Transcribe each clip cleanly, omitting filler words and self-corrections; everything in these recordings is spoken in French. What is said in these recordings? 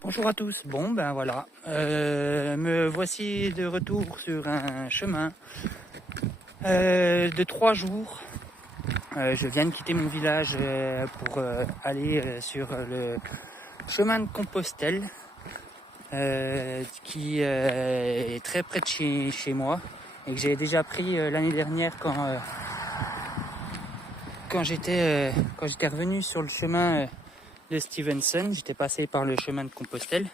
Bonjour à tous, bon ben voilà, me voici de retour sur un chemin de 3 jours. Je viens de quitter mon village pour aller sur le chemin de Compostelle qui est très près de chez moi et que j'ai déjà pris l'année dernière quand j'étais revenu sur le chemin de Stevenson. J'étais passé par le chemin de Compostelle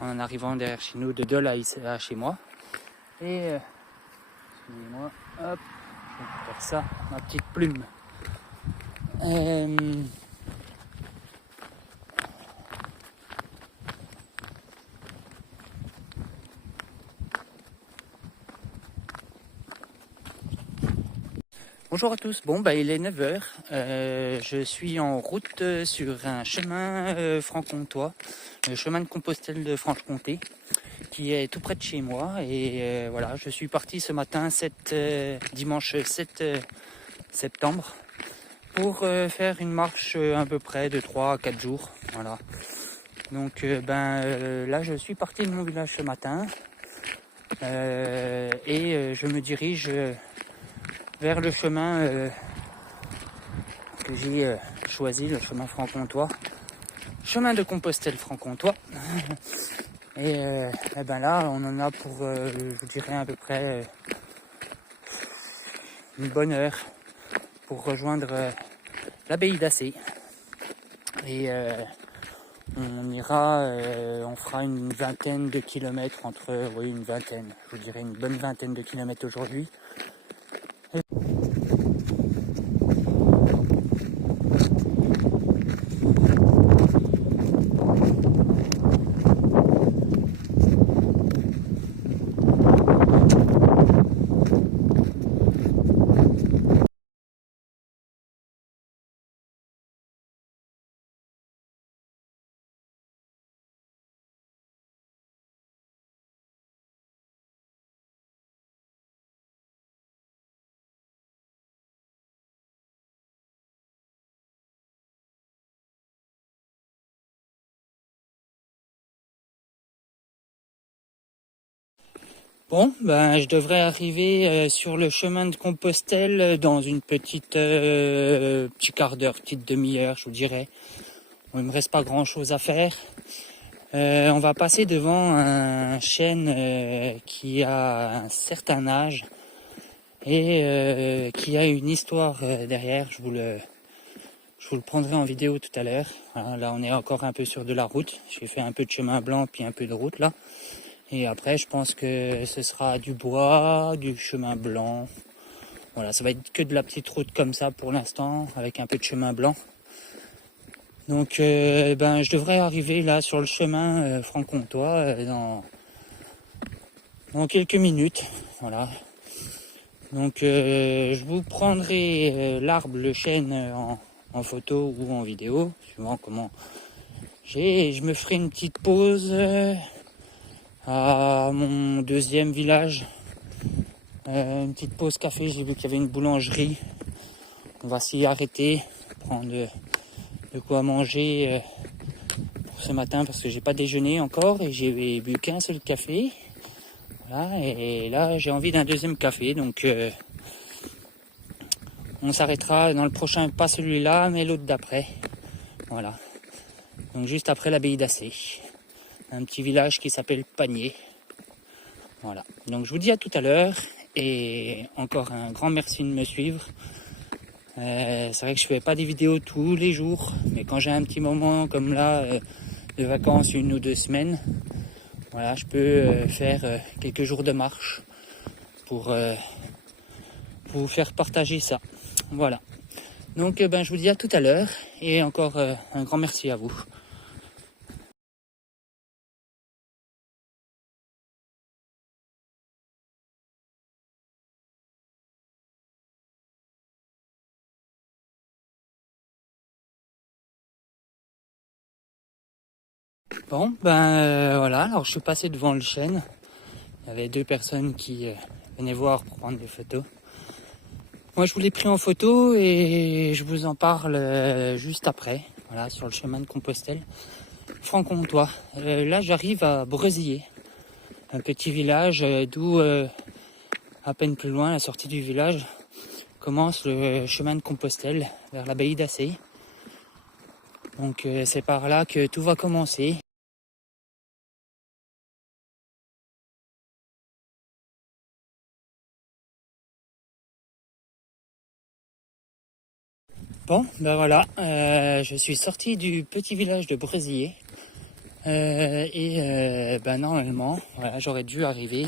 en arrivant derrière chez nous, de Dole à chez moi. Et excusez-moi, hop, je vais faire ça, ma petite plume. Bonjour à tous, bon bah il est 9h, je suis en route sur un chemin franc-comtois, le chemin de Compostelle de Franche-Comté, qui est tout près de chez moi. Et voilà, je suis parti ce matin, dimanche 7 septembre, pour faire une marche à peu près de 3 à 4 jours. Voilà. Donc là je suis parti de mon village ce matin et je me dirige vers le chemin que j'ai choisi, le chemin franc-comtois, chemin de Compostelle franc-comtois. Et ben là on en a pour je vous dirais à peu près une bonne heure pour rejoindre l'abbaye d'Assé. Et on ira, on fera une vingtaine de kilomètres oui, une vingtaine, je vous dirais une bonne vingtaine de kilomètres aujourd'hui. Bon, ben je devrais arriver sur le chemin de Compostelle dans une petit quart d'heure, petite demi-heure, je vous dirais. Bon, il me reste pas grand-chose à faire. On va passer devant un chêne qui a un certain âge et qui a une histoire derrière. Je vous le prendrai en vidéo tout à l'heure. Voilà, là, on est encore un peu sur de la route. J'ai fait un peu de chemin blanc puis un peu de route là. Et après, je pense que ce sera du bois, du chemin blanc. Voilà, ça va être que de la petite route comme ça pour l'instant, avec un peu de chemin blanc. Donc, je devrais arriver là sur le chemin franc-comtois dans quelques minutes. Voilà. Donc, je vous prendrai l'arbre, le chêne en photo ou en vidéo, suivant comment je me ferai une petite pause à mon deuxième village. Une petite pause café, j'ai vu qu'il y avait une boulangerie. On va s'y arrêter, prendre de quoi manger pour ce matin parce que j'ai pas déjeuné encore et j'ai bu qu'un seul café. Voilà, et là j'ai envie d'un deuxième café, donc on s'arrêtera dans le prochain, pas celui-là mais l'autre d'après. Voilà, donc juste après l'abbaye d'Assé, un petit village qui s'appelle Panier. Voilà, donc je vous dis à tout à l'heure et encore un grand merci de me suivre. C'est vrai que je fais pas des vidéos tous les jours, mais quand j'ai un petit moment comme là de vacances, 1 ou 2 semaines, voilà, je peux faire quelques jours de marche pour vous faire partager ça. Voilà. Donc je vous dis à tout à l'heure et encore un grand merci à vous. Bon, voilà, alors je suis passé devant le chêne. Il y avait 2 personnes qui venaient voir pour prendre des photos. Moi je vous l'ai pris en photo et je vous en parle juste après, voilà, sur le chemin de Compostelle. franc-comtois. Là, j'arrive à Breuzillé, un petit village d'où, à peine plus loin, à la sortie du village, commence le chemin de Compostelle vers l'abbaye d'Assay. Donc c'est par là que tout va commencer. Bon, ben voilà, je suis sorti du petit village de Breuzillé. Ben normalement, voilà, j'aurais dû arriver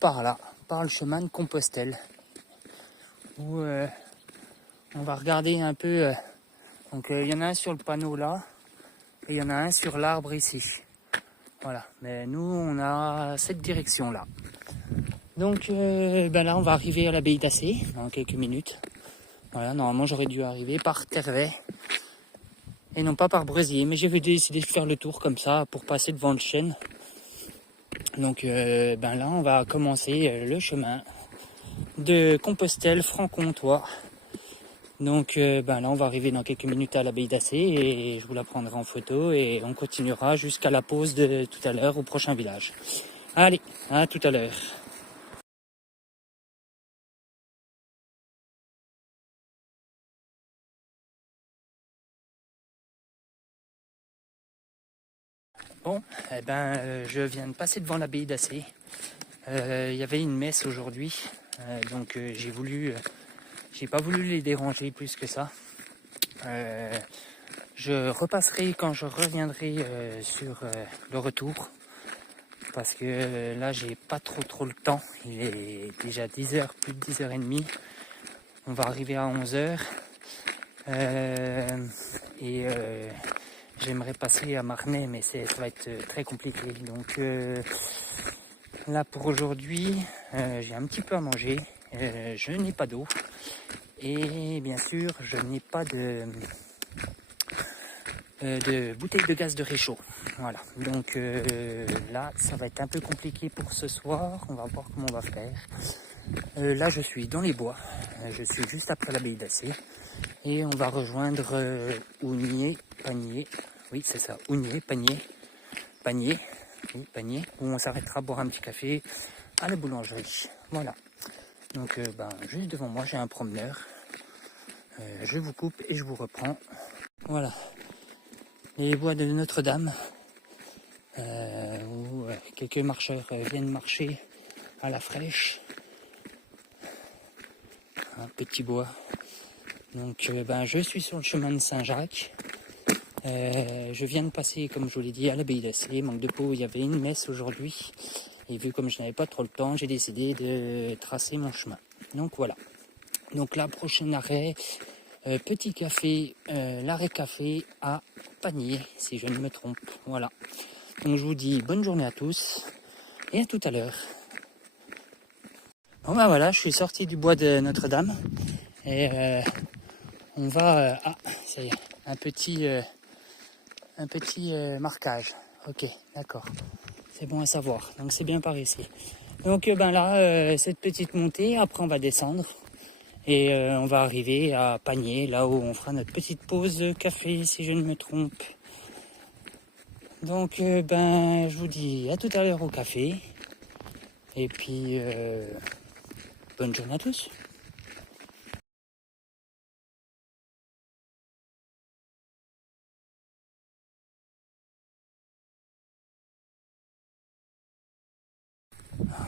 par là, par le chemin de Compostelle. Où on va regarder un peu. Donc il y en a un sur le panneau là, et il y en a un sur l'arbre ici. Voilà, mais nous on a cette direction là. Donc ben là on va arriver à l'abbaye d'Assay dans quelques minutes. Voilà, normalement j'aurais dû arriver par Tervet et non pas par Breuzillé, mais j'avais décidé de faire le tour comme ça pour passer devant le chêne. Donc ben là on va commencer le chemin de Compostelle franc-comtois. Donc ben là on va arriver dans quelques minutes à l'abbaye d'Assay et je vous la prendrai en photo et on continuera jusqu'à la pause de tout à l'heure au prochain village. Allez, à tout à l'heure. Bon, eh ben, je viens de passer devant l'abbaye d'Assay. Il y avait une messe aujourd'hui, donc j'ai pas voulu les déranger plus que ça. Je repasserai quand je reviendrai sur le retour, parce que là j'ai pas trop le temps. Il est déjà 10h, plus de 10h30. On va arriver à 11h. J'aimerais passer à Marnay, mais ça va être très compliqué. Donc là pour aujourd'hui, j'ai un petit peu à manger. Je n'ai pas d'eau. Et bien sûr, je n'ai pas de bouteille de gaz de réchaud. Voilà. Donc là, ça va être un peu compliqué pour ce soir. On va voir comment on va faire. Là, je suis dans les bois. Je suis juste après l'abbaye d'Assay. Et on va rejoindre Hougnier, Panier. Oui, c'est ça, Hougnier, Panier. Panier, oui, Panier. Où on s'arrêtera boire un petit café à la boulangerie. Voilà. Donc, ben, juste devant moi, j'ai un promeneur. Je vous coupe et je vous reprends. Voilà. Les bois de Notre-Dame. Où quelques marcheurs viennent marcher à la fraîche. Un petit bois. Donc ben, je suis sur le chemin de Saint-Jacques. Je viens de passer, comme je vous l'ai dit, à l'abbaye d'Assay. Manque de peau, il y avait une messe aujourd'hui. Et vu comme je n'avais pas trop le temps, j'ai décidé de tracer mon chemin. Donc voilà. Donc là, prochain arrêt, petit café, l'arrêt café à Panier, si je ne me trompe. Voilà. Donc je vous dis bonne journée à tous et à tout à l'heure. Bon ben voilà, je suis sorti du bois de Notre-Dame. Et on va... ça y est, un petit marquage. Ok, d'accord. C'est bon à savoir. Donc c'est bien par ici. Donc ben là, cette petite montée, après on va descendre. Et on va arriver à Panier, là où on fera notre petite pause de café, si je ne me trompe. Donc ben je vous dis à tout à l'heure au café. Et puis bonne journée à tous.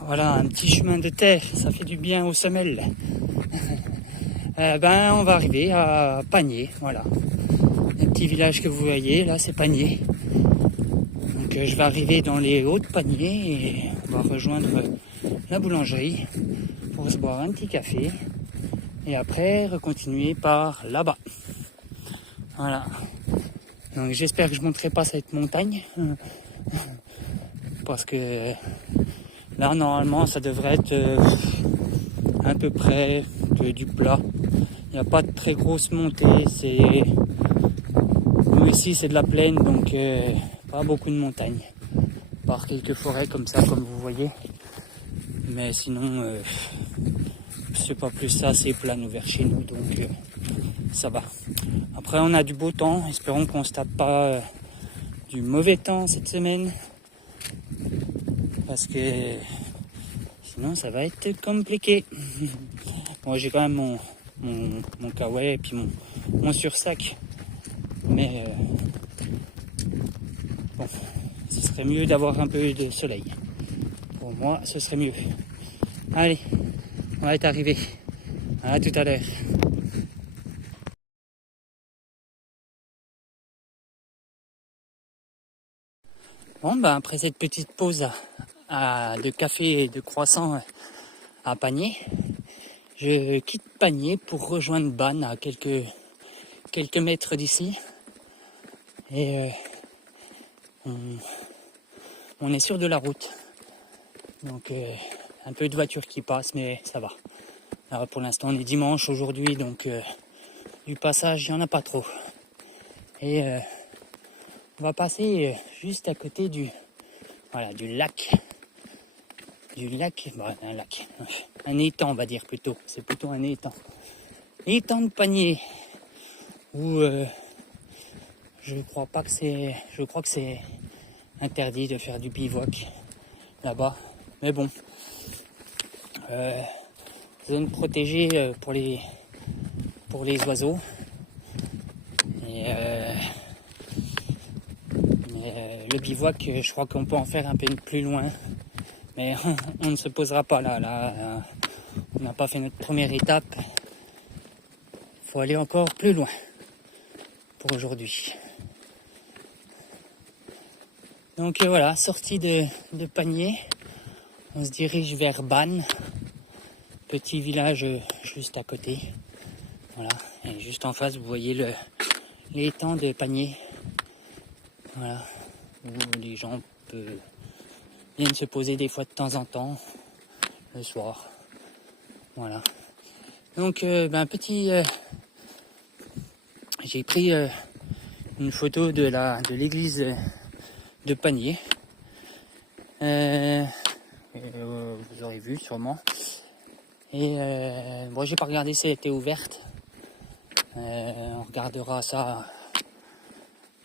Voilà, un petit chemin de terre, ça fait du bien aux semelles. Ben, on va arriver à Panier, voilà. Le petit village que vous voyez, là, c'est Panier. Donc, je vais arriver dans les hauts de Panier et on va rejoindre la boulangerie pour se boire un petit café. Et après, recontinuer par là-bas. Voilà. Donc, j'espère que je ne monterai pas cette montagne. Parce que là, normalement, ça devrait être à peu près du plat. Il n'y a pas de très grosse montée. Nous ici, c'est de la plaine, donc pas beaucoup de montagnes. Par quelques forêts comme ça, comme vous voyez. Mais sinon, c'est pas plus ça, c'est plano vers chez nous, donc ça va. Après, on a du beau temps. Espérons qu'on se tape pas du mauvais temps cette semaine. Parce que sinon ça va être compliqué. Bon, j'ai quand même mon kawaii et puis mon sursac. Mais bon, ce serait mieux d'avoir un peu de soleil. Pour moi, ce serait mieux. Allez, on va être arrivé. À tout à l'heure. Bon, ben après cette petite pause de café et de croissant à Panier, je quitte Panier pour rejoindre Bannes à quelques mètres d'ici. Et on est sur de la route. Donc un peu de voitures qui passent, mais ça va. Alors, pour l'instant, on est dimanche aujourd'hui, donc du passage, il n'y en a pas trop. Et on va passer juste à côté du lac. Un étang, on va dire plutôt. C'est plutôt un étang. Étang de Panier. Où je crois que c'est interdit de faire du bivouac là-bas. Mais bon. Zone protégée pour les oiseaux. Et le bivouac, je crois qu'on peut en faire un peu plus loin. Mais on ne se posera pas là. On n'a pas fait notre première étape. Il faut aller encore plus loin pour aujourd'hui. Donc voilà, sortie de Panier. On se dirige vers Bannes. Petit village juste à côté. Voilà. Et juste en face, vous voyez l'étang de Panier. Voilà. Où les gens viennent se poser des fois de temps en temps. Le soir. Voilà. Donc j'ai pris une photo de l'église de Panier. Vous aurez vu sûrement. Et bon, j'ai pas regardé si elle était ouverte. On regardera ça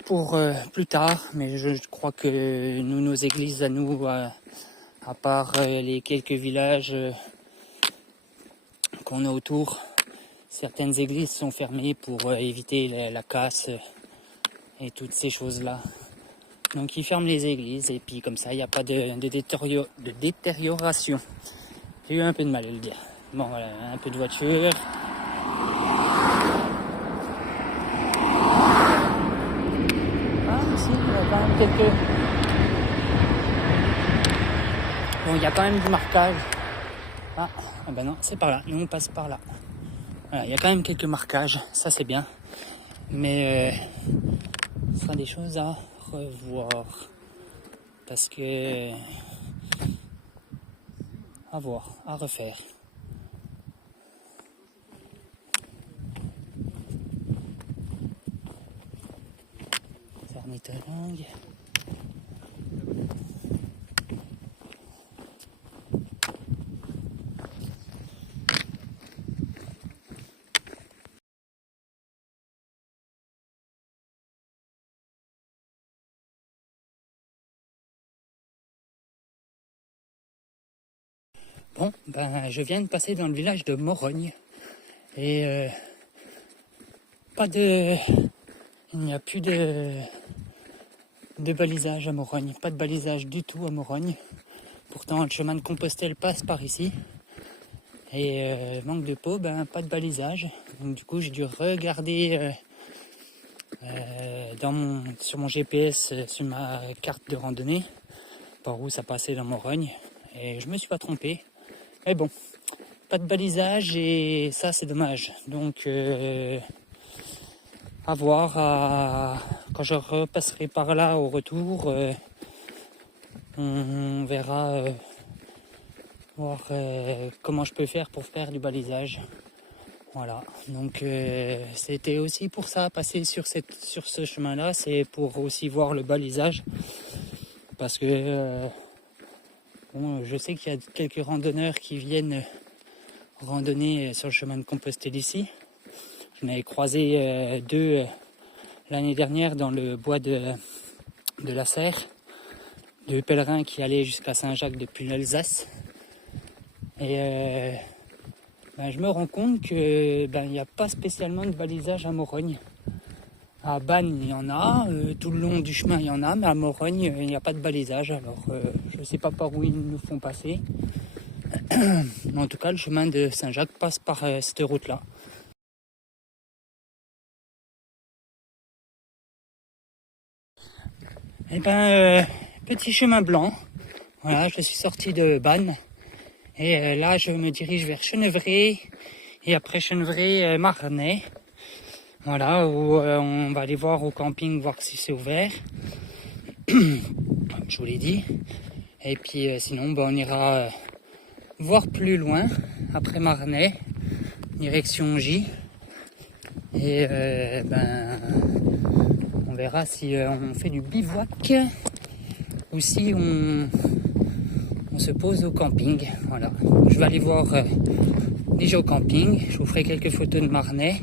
pour plus tard, mais je crois que nos églises à nous, à part les quelques villages qu'on a autour, certaines églises sont fermées pour éviter la casse et toutes ces choses-là. Donc ils ferment les églises et puis comme ça il n'y a pas de détérioration. J'ai eu un peu de mal à le dire. Bon voilà, un peu de voiture. Ah si, il y a quand même quelques... Bon, il y a quand même du marquage. Ah ben non, c'est par là, nous on passe par là. Voilà, il y a quand même quelques marquages, ça c'est bien. Mais ce sera des choses à revoir. Parce que... à voir, à refaire. Ornithologue. Bon, ben je viens de passer dans le village de Morogne. Et il n'y a plus de balisage à Morogne, pas de balisage du tout à Morogne. Pourtant le chemin de Compostelle passe par ici. Et manque de peau, ben pas de balisage. Donc du coup j'ai dû regarder sur mon GPS, sur ma carte de randonnée, par où ça passait dans Morogne. Et je me suis pas trompé. Mais bon, pas de balisage et ça c'est dommage. Donc à voir quand je repasserai par là au retour, on verra voir comment je peux faire pour faire du balisage. Voilà, donc c'était aussi pour ça, passer sur ce chemin là, c'est pour aussi voir le balisage, parce que bon, je sais qu'il y a quelques randonneurs qui viennent randonner sur le chemin de Compostelle ici. J'en avais croisé deux l'année dernière dans le bois de de la Serre, de pèlerins qui allaient jusqu'à Saint-Jacques depuis l'Alsace. Et je me rends compte que il n'y a pas spécialement de balisage à Morogne. À Bannes, il y en a, tout le long du chemin, il y en a, mais à Morogne, il n'y a pas de balisage. Alors, je ne sais pas par où ils nous font passer. Mais en tout cas, le chemin de Saint-Jacques passe par cette route-là. Petit chemin blanc. Voilà, je suis sorti de Bannes. Et là, je me dirige vers Chenevray. Et après Chenevray, Marnay. Voilà, où on va aller voir au camping, voir si c'est ouvert. Comme je vous l'ai dit. Et puis sinon, on ira voir plus loin, après Marnay, direction J. Et on verra si on fait du bivouac ou si on se pose au camping. Voilà. Je vais aller voir déjà au camping. Je vous ferai quelques photos de Marnay.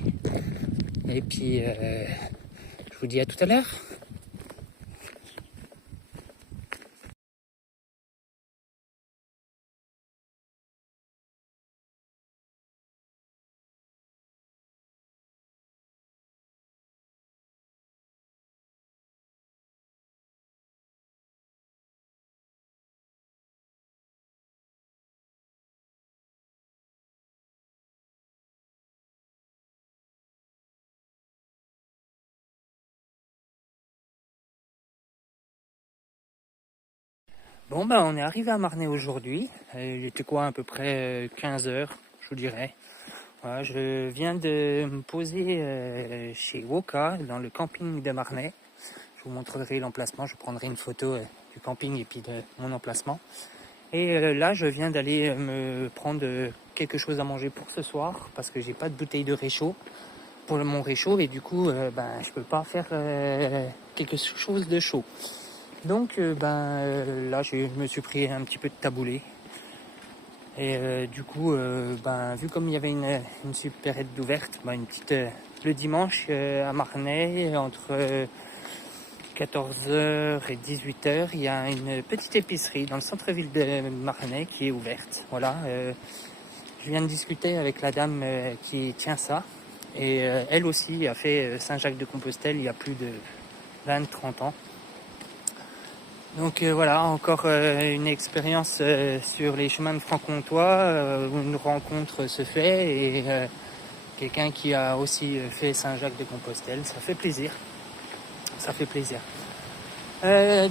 Et puis, je vous dis à tout à l'heure. Bon, on est arrivé à Marnay aujourd'hui. Il était quoi, à peu près 15 heures, je vous dirais. Voilà, je viens de me poser chez Woka, dans le camping de Marnay. Je vous montrerai l'emplacement, je prendrai une photo du camping et puis de mon emplacement. Et là, je viens d'aller me prendre quelque chose à manger pour ce soir, parce que j'ai pas de bouteille de réchaud pour mon réchaud, et du coup, je peux pas faire quelque chose de chaud. Donc là, je me suis pris un petit peu de taboulé. Et du coup, vu comme il y avait une supérette d'ouverte, une petite le dimanche à Marnay, entre 14h et 18h, il y a une petite épicerie dans le centre-ville de Marnay qui est ouverte. Voilà, je viens de discuter avec la dame qui tient ça. Et elle aussi a fait Saint-Jacques-de-Compostelle il y a plus de 20-30 ans. Donc voilà, encore une expérience sur les chemins de Franc-Comtois où une rencontre se fait et quelqu'un qui a aussi fait Saint-Jacques-de-Compostelle. Ça fait plaisir. Voilà,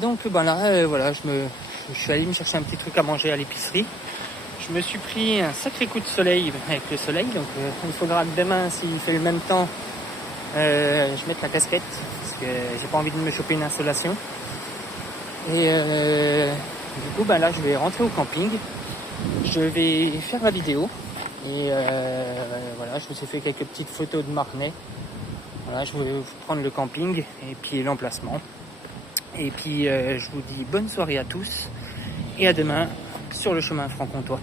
je suis allé me chercher un petit truc à manger à l'épicerie. Je me suis pris un sacré coup de soleil avec le soleil, donc il faudra que demain, s'il fait le même temps, je mette la casquette parce que j'ai pas envie de me choper une insolation. Et du coup, là, je vais rentrer au camping. Je vais faire la vidéo. Et voilà, je me suis fait quelques petites photos de Marnay. Voilà, je vais vous prendre le camping et puis l'emplacement. Et puis, je vous dis bonne soirée à tous. Et à demain sur le chemin Franc-Comtois.